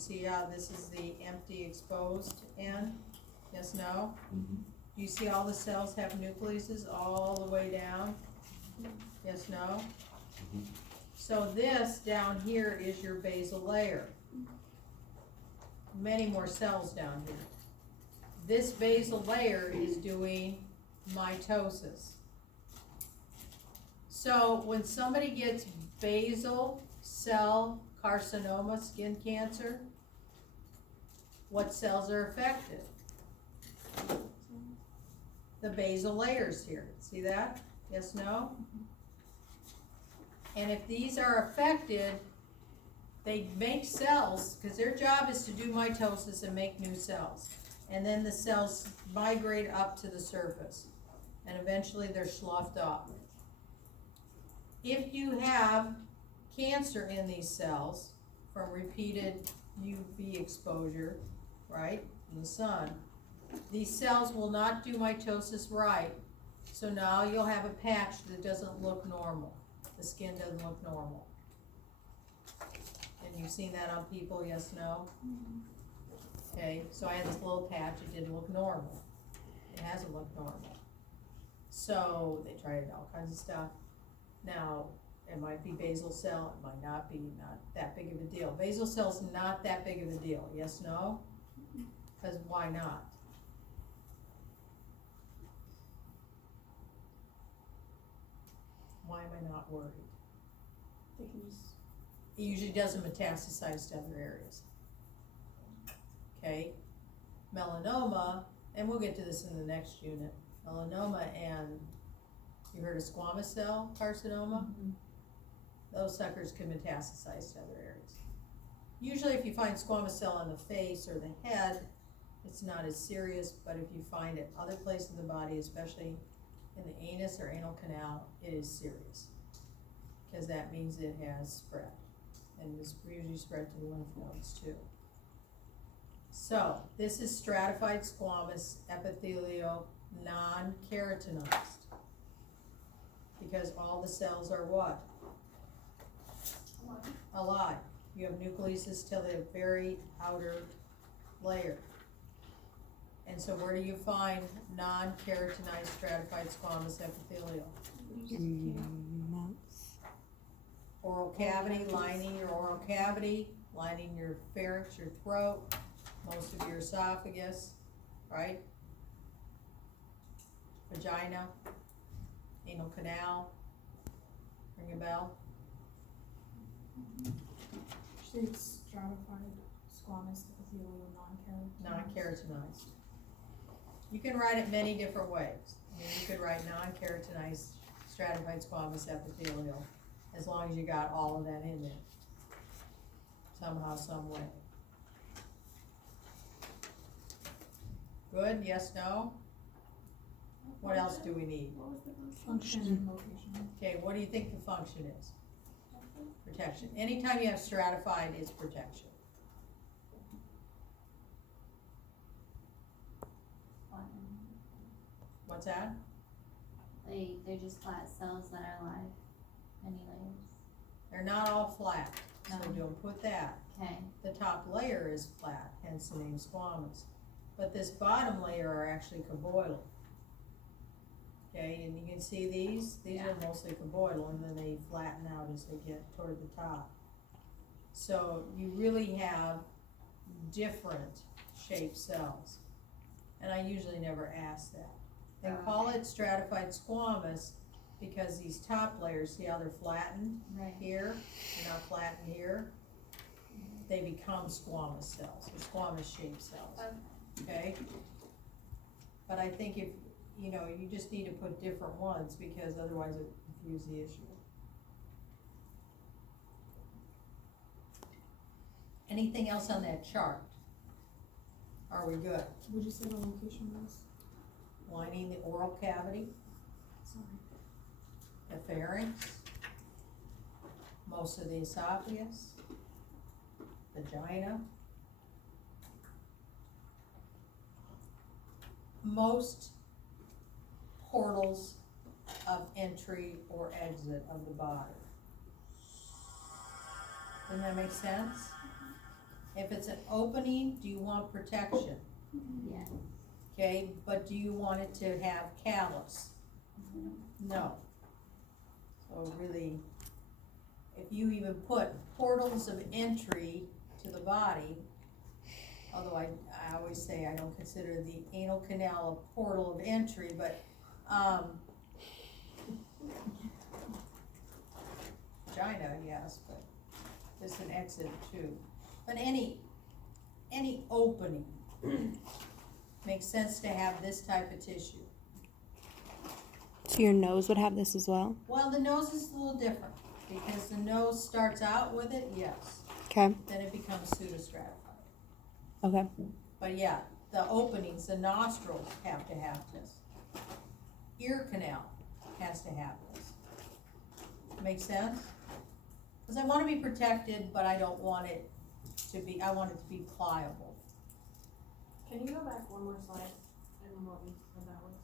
see how this is the empty exposed end? Yes, no? Mhm. Do you see all the cells have nucleuses all the way down? Yes, no? Mhm. So this down here is your basal layer. Many more cells down here. This basal layer is doing mitosis. So when somebody gets basal cell carcinoma, skin cancer, what cells are affected? The basal layers here. See that? Yes, no? And if these are affected, they make cells, because their job is to do mitosis and make new cells. And then the cells migrate up to the surface, and eventually they're sloughed off. If you have cancer in these cells from repeated UV exposure, right, in the sun, these cells will not do mitosis right, so now you'll have a patch that doesn't look normal. The skin doesn't look normal. And you've seen that on people, yes, no? Okay, so I had this little patch, it didn't look normal. It hasn't looked normal. So they tried all kinds of stuff. Now, it might be basal cell, it might not be, not that big of a deal. Basal cell's not that big of a deal, yes, no? Because why not? Why am I not worried? They can just. It usually doesn't metastasize to other areas. Okay, melanoma, and we'll get to this in the next unit. Melanoma and, you heard of squamous cell carcinoma? Those suckers can metastasize to other areas. Usually if you find squamous cell on the face or the head, it's not as serious, but if you find it other places in the body, especially in the anus or anal canal, it is serious. Because that means it has spread. And it's usually spread to the lymph nodes too. So, this is stratified squamous epithelial non-keratinized. Because all the cells are what? Alive. You have nucleuses till the very outer layer. And so where do you find non-keratinized stratified squamous epithelial? Oral cavity, lining your oral cavity, lining your pharynx, your throat, most of your esophagus, right? Vagina, anal canal, ring a bell? Actually, it's stratified squamous epithelial non-keratinized. Non-keratinized. You can write it many different ways. I mean, you could write non-keratinized stratified squamous epithelial, as long as you got all of that in there, somehow, some way. Good, yes, no? What else do we need? What was the function and location? Okay, what do you think the function is? Protection. Anytime you have stratified, it's protection. What's that? They're just flat cells that are alive, many layers. They're not all flat, so No. don't put that. Okay. The top layer is flat, hence the name squamous. But this bottom layer are actually cuboidal. Okay, and you can see these are mostly cuboidal, and then they flatten out as they get toward the top. So you really have different shaped cells. And I usually never ask that. They call it stratified squamous because these top layers, see how they're flattened Right. here, they're not flattened here? They become squamous cells, or squamous shaped cells, okay? But I think if, you know, you just need to put different ones because otherwise it confuses the issue. Anything else on that chart? Are we good? Would you say the location was? Lining the oral cavity, Sorry. the pharynx, most of the esophagus, vagina. Most portals of entry or exit of the body. Doesn't that make sense? If it's an opening, do you want protection? Yeah. Okay, but do you want it to have callus? No. So really, if you even put portals of entry to the body, although I always say I don't consider the anal canal a portal of entry, but, vagina, yes, but it's an exit too. But any opening makes sense to have this type of tissue. So your nose would have this as well? Well, the nose is a little different, because the nose starts out with it, yes, Okay, then it becomes pseudostratified. okay. But yeah, the openings, the nostrils have to have this. Ear canal has to have this. Make sense? Cause I wanna be protected, but I don't want it to be, I want it to be pliable. Can you go back one more slide? I don't know what that was.